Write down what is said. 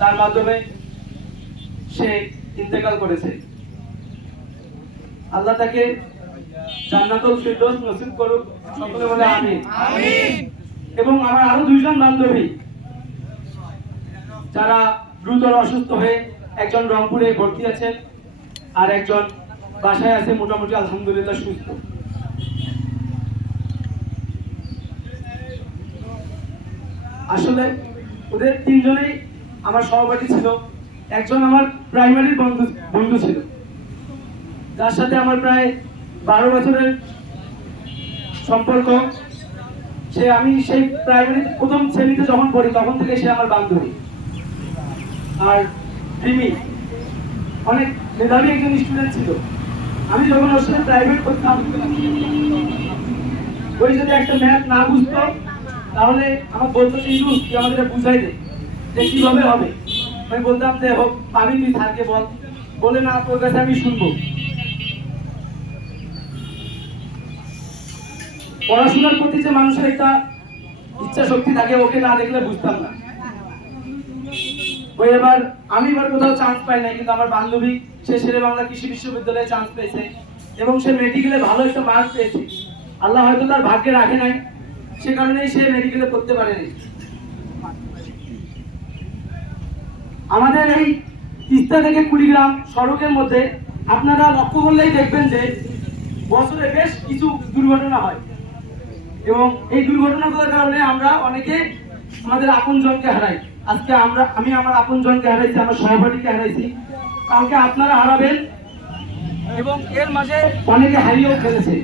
তার মাধ্যমে সে ইন্তেকাল করেছে। আল্লাহ তাকে জান্নাতুল ফিরদৌস নসিব করুক। সকলে বলে আমিন। এবং আমার আরও দুইজন বান্ধবী যারা গুরুতর অসুস্থ হয়ে একজন রংপুরে ভর্তি আছেন আর একজন বাসায় আছে মোটামুটি আলহামদুলিল্লাহ সুস্থ। আসলে ওদের তিনজনেই আমার সহপাঠী ছিল, একজন আমার প্রাইমারি বন্ধু বন্ধু ছিল। যার সাথে আমার প্রায় বারো বছরের সম্পর্ক। সে আমি সেই প্রাইমারি প্রথম শ্রেণীতে যখন পড়ি, তখন থেকে সে আমার বান্ধবী আর রিমি অনেক মেধাবী একজন স্টুডেন্ট ছিল। আমি যখন ওর সাথে প্রাইভেট করতাম ওই যদি একটা ম্যাথ না বুঝতো, তাহলে আমার বলতো যে ইউজ তুই আমাদের বুঝাই দে। যে কীভাবে হবে? আমি বলতাম, যে হোক, পাবি তুই স্যারকে বল। বলে, না, তোর কাছে আমি শুনব। পড়াশোনার প্রতি যে মানুষের একটা ইচ্ছা শক্তি থাকে, ওকে না দেখলে বুঝতাম না। ওই এবার, আমি এবার কোথাও চান্স পাই নাই, কিন্তু আমার বান্ধবী, সে শেরে বাংলা কৃষি বিশ্ববিদ্যালয়ে চান্স পেয়েছে এবং সে মেডিকেলে ভালো একটা মার্ক পেয়েছে। আল্লাহ হয়তো তার ভাগ্যে রাখে নাই, সে কারণেই সে মেডিকেলে পড়তে পারেনি। আমাদের এই তিস্তা থেকে কুড়িগ্রাম সড়কের মধ্যে আপনারা লক্ষ্য করলেই দেখবেন যে বছরে বেশ কিছু দুর্ঘটনা হয়। এবং এই দুর্ঘটনাগুলোর কারণে আমরা অনেকে আমাদের আপনজনকে হারাই। আজকে আমরা, আমি আমার আপনজনকে হারাইছি, আমার সহপাঠীকে হারাইছি। কালকে আপনারা হারাবেন এবং এর মাঝে অনেকে হারিয়েও ফেলেছে।